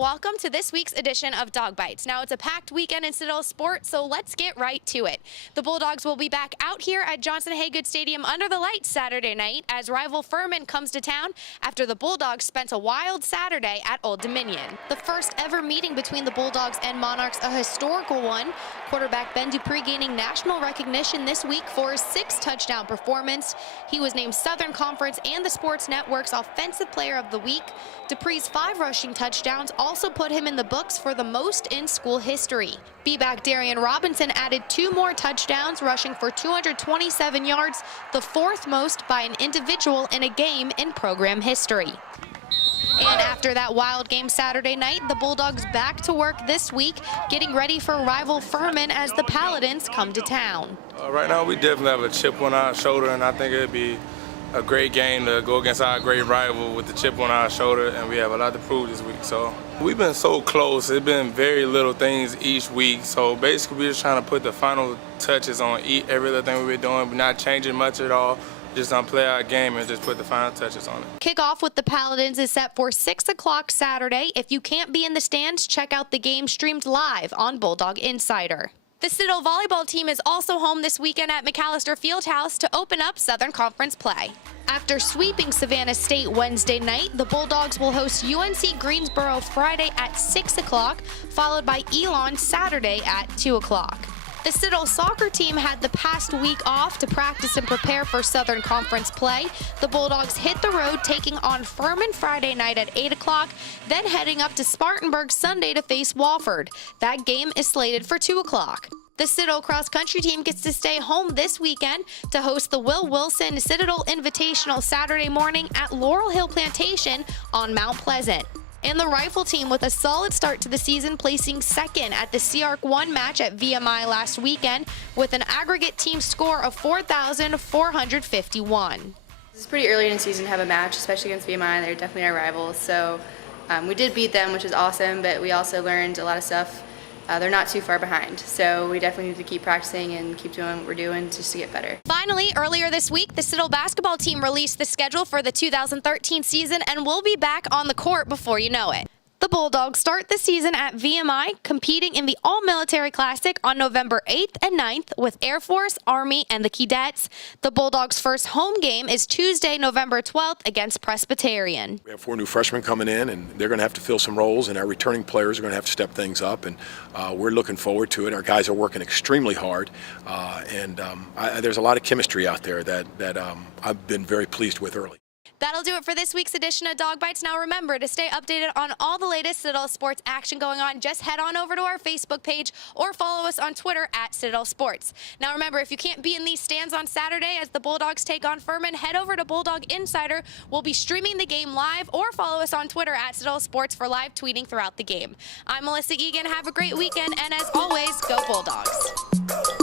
Welcome to this week's edition of Dog Bites. Now, it's a packed weekend in Citadel Sports, so let's get right to it. The Bulldogs will be back out here at Johnson Haygood Stadium under the lights Saturday night as rival Furman comes to town after the Bulldogs spent a wild Saturday at Old Dominion. The first ever meeting between the Bulldogs and Monarchs, a historical one. Quarterback Ben Dupree gaining national recognition this week for his 6-touchdown performance. He was named Southern Conference and the Sports Network's Offensive Player of the Week. Dupree's 5 rushing touchdowns also put him in the books for the most in school history. B-back Darian Robinson added 2 more touchdowns, rushing for 227 yards, the 4th most by an individual in a game in program history. And after that wild game Saturday night, the Bulldogs back to work this week, getting ready for rival Furman as the Paladins come to town. Right now we definitely have a chip on our shoulder, and I think it'd be a great game to go against our great rival with the chip on our shoulder, and we have a lot to prove this week. So we've been so close. It's been very little things each week. So basically we're just trying to put the final touches on every other thing we've been doing. We're not changing much at all. Just play our game and just put the final touches on it. Kickoff with the Paladins is set for 6 o'clock Saturday. If you can't be in the stands, check out the game streamed live on Bulldog Insider. The Citadel volleyball team is also home this weekend at McAllister Fieldhouse to open up Southern Conference play. After sweeping Savannah State Wednesday night, the Bulldogs will host UNC Greensboro Friday at 6 o'clock, followed by Elon Saturday at 2 o'clock. The Citadel soccer team had the past week off to practice and prepare for Southern Conference play. The Bulldogs hit the road, taking on Furman Friday night at 8 o'clock, then heading up to Spartanburg Sunday to face Wofford. That game is slated for 2 o'clock. The Citadel cross-country team gets to stay home this weekend to host the Will Wilson Citadel Invitational Saturday morning at Laurel Hill Plantation on Mount Pleasant. And the rifle team with a solid start to the season, placing second at the CARC 1 match at VMI last weekend with an aggregate team score of 4,451. It's pretty early in the season to have a match, especially against VMI. They're definitely our rivals. So we did beat them, which is awesome, but we also learned a lot of stuff. They're not too far behind, so we definitely need to keep practicing and keep doing what we're doing just to get better. Finally, earlier this week, the Citadel basketball team released the schedule for the 2013 season and will be back on the court before you know it. The Bulldogs start the season at VMI, competing in the All-Military Classic on November 8th and 9th with Air Force, Army, and the Cadets. The Bulldogs' first home game is Tuesday, November 12th against Presbyterian. We have 4 new freshmen coming in, and they're going to have to fill some roles, and our returning players are going to have to step things up, and we're looking forward to it. Our guys are working extremely hard, and there's a lot of chemistry out there that I've been very pleased with early. That'll do it for this week's edition of Dog Bites. Now remember, to stay updated on all the latest Citadel sports action going on, just head on over to our Facebook page or follow us on Twitter at Citadel Sports. Now remember, if you can't be in these stands on Saturday as the Bulldogs take on Furman, head over to Bulldog Insider. We'll be streaming the game live, or follow us on Twitter at Citadel Sports for live tweeting throughout the game. I'm Melissa Egan. Have a great weekend, and as always, go Bulldogs.